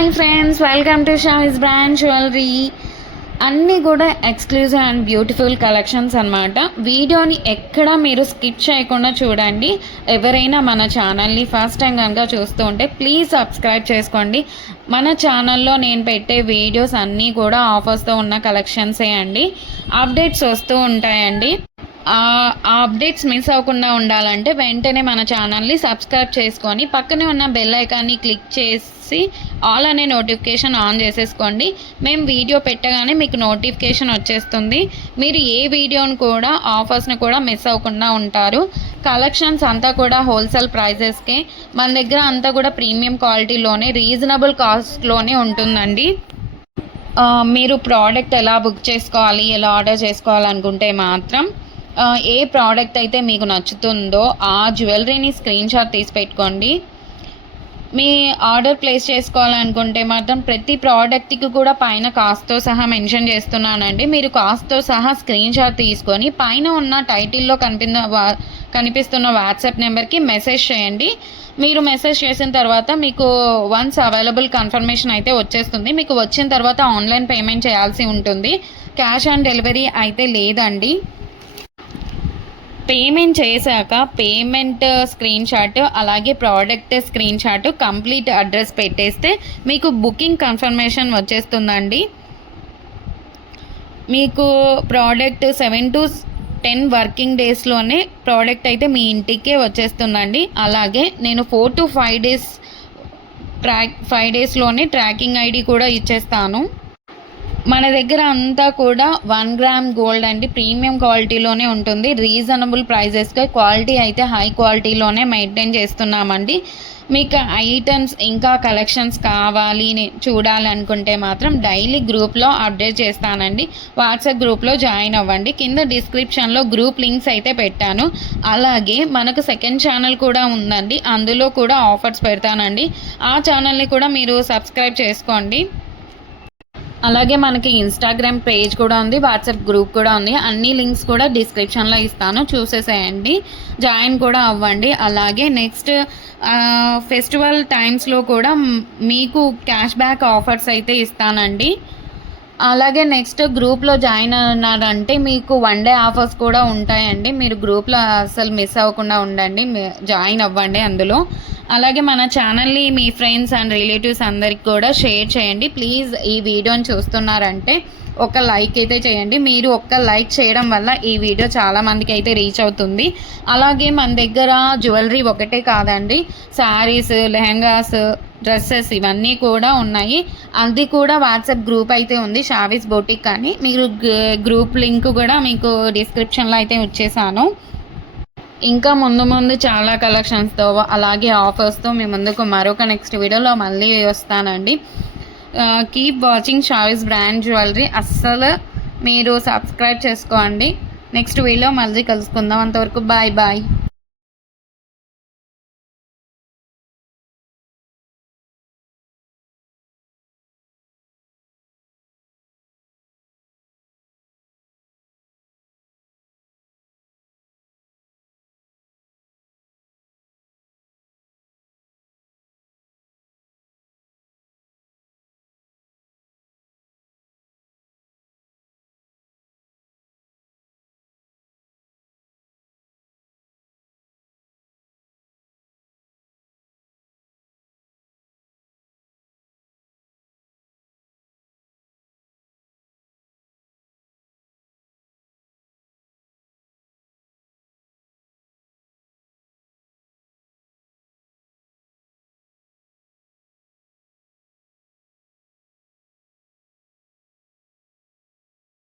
Hi friends, welcome to Shavis brand jewellery. అన్నీ కూడా exclusive and beautiful collections అనమాట. వీడియోని ఎక్కడ మీరు స్కిప్ చేయకుండా చూడండి. ఎవరైనా మన ఛానల్ని ఫస్ట్ టైం కనుక చూస్తూ ఉంటే ప్లీజ్ సబ్స్క్రైబ్ చేసుకోండి. మన ఛానల్లో నేను పెట్టే వీడియోస్ అన్నీ కూడా ఆఫర్స్తో ఉన్న కలెక్షన్సే అండి. అప్డేట్స్ వస్తూ ఉంటాయండి. ఆ అప్డేట్స్ మిస్ అవ్వకుండా ఉండాలంటే వెంటనే మన ఛానల్ని సబ్స్క్రైబ్ చేసుకొని పక్కనే ఉన్న బెల్ ఐకాన్ని క్లిక్ చేసి ఆల్ అనే నోటిఫికేషన్ ఆన్ చేసేసుకోండి. మేము వీడియో పెట్టగానే మీకు నోటిఫికేషన్ వచ్చేస్తుంది. మీరు ఏ వీడియోని కూడా ఆఫర్స్ని కూడా మిస్ అవ్వకుండా ఉంటారు. కలెక్షన్స్ అంతా కూడా హోల్సేల్ ప్రైజెస్కే, మన దగ్గర అంతా కూడా ప్రీమియం క్వాలిటీలోనే రీజనబుల్ కాస్ట్లోనే ఉంటుందండి. మీరు ప్రోడక్ట్ ఎలా బుక్ చేసుకోవాలి, ఎలా ఆర్డర్ చేసుకోవాలనుకుంటే మాత్రం ఏ ప్రోడక్ట్ అయితే మీకు నచ్చుతుందో ఆ జ్యువెలరీని స్క్రీన్ షాట్ తీసి పెట్టుకోండి. మీ ఆర్డర్ ప్లేస్ చేసుకోవాలనుకుంటే మాత్రం ప్రతి ప్రోడక్ట్కి కూడా పైన కాస్ట్తో సహా మెన్షన్ చేస్తున్నానండి. మీరు కాస్ట్తో సహా స్క్రీన్ షాట్ తీసుకొని పైన ఉన్న టైటిల్లో కనిపిస్తున్న వాట్సాప్ నెంబర్కి మెసేజ్ చేయండి. మీరు మెసేజ్ చేసిన తర్వాత మీకు వన్స్ అవైలబుల్ కన్ఫర్మేషన్ అయితే వచ్చేస్తుంది. మీకు వచ్చిన తర్వాత ఆన్లైన్ పేమెంట్ చేయాల్సి ఉంటుంది. క్యాష్ ఆన్ డెలివరీ అయితే లేదండి. పేమెంట్ చేశాక పేమెంట్ స్క్రీన్ షాట్ అలాగే product screen shot complete address పెట్టేస్తే మీకు బుకింగ్ కన్ఫర్మేషన్ వచ్చేస్తుందండి. మీకు ప్రోడక్ట్ 7 to 10 వర్కింగ్ డేస్లోనే ప్రోడక్ట్ అయితే మీ ఇంటికే వచ్చేస్తుందండి. అలాగే నేను 4 to 5 డేస్లోనే ట్రాకింగ్ ఐడి కూడా ఇచ్చేస్తాను. మన దగ్గర అంతా కూడా 1 గ్రామ్ గోల్డ్ అండి, ప్రీమియం క్వాలిటీలోనే ఉంటుంది. రీజనబుల్ ప్రైజెస్గా క్వాలిటీ అయితే హై క్వాలిటీలోనే మెయింటైన్ చేస్తున్నామండి. మీకు ఐటమ్స్ ఇంకా కలెక్షన్స్ కావాలి చూడాలనుకుంటే మాత్రం డైలీ గ్రూప్లో అప్డేట్ చేస్తానండి. వాట్సాప్ గ్రూప్లో జాయిన్ అవ్వండి. కింద డిస్క్రిప్షన్లో గ్రూప్ లింక్స్ అయితే పెట్టాను. అలాగే మనకు సెకండ్ ఛానల్ కూడా ఉందండి, అందులో కూడా ఆఫర్స్ పెడతానండి. ఆ ఛానల్ని కూడా మీరు సబ్స్క్రైబ్ చేసుకోండి. అలాగే మనకి ఇన్స్టాగ్రామ్ పేజ్ కూడా ఉంది, వాట్సాప్ గ్రూప్ కూడా ఉంది. అన్ని లింక్స్ కూడా డిస్క్రిప్షన్లో ఇస్తాను, చూసేసేయండి, జాయిన్ కూడా అవ్వండి. అలాగే నెక్స్ట్ ఫెస్టివల్ టైమ్స్లో కూడా మీకు క్యాష్ బ్యాక్ ఆఫర్స్ అయితే ఇస్తానండి. అలాగే నెక్స్ట్ గ్రూప్లో జాయిన్ అన్నారంటే మీకు 1 day ఆఫర్స్ కూడా ఉంటాయండి. మీరు గ్రూప్లో అసలు మిస్ అవ్వకుండా ఉండండి, జాయిన్ అవ్వండి అందులో. అలాగే మన ఛానల్ని మీ ఫ్రెండ్స్ అండ్ రిలేటివ్స్ అందరికి కూడా షేర్ చేయండి. ప్లీజ్ ఈ వీడియోని చూస్తున్నారంటే ఒక లైక్ అయితే చేయండి. మీరు ఒక్క లైక్ చేయడం వల్ల ఈ వీడియో చాలామందికి అయితే రీచ్ అవుతుంది. అలాగే మన దగ్గర జ్యువెలరీ ఒకటే కాదండి, శారీస్, లెహంగాస్, డ్రెస్సెస్ ఇవన్నీ కూడా ఉన్నాయి. అది కూడా వాట్సాప్ గ్రూప్ అయితే ఉంది, షావిస్ బొటిక్ అని. మీరు గ్రూప్ లింక్ కూడా మీకు డిస్క్రిప్షన్లో అయితే వచ్చేసాను. ఇంకా ముందు చాలా కలెక్షన్స్తో అలాగే ఆఫర్స్తో మీ ముందుకు మరొక నెక్స్ట్ వీడియోలో మళ్ళీ వస్తానండి. Keep watching Shavis brand jewellery. అస్సలు మీరు సబ్స్క్రైబ్ చేసుకోండి. నెక్స్ట్ వీడియో మళ్ళీ కలుసుకుందాం. అంతవరకు బాయ్ బాయ్.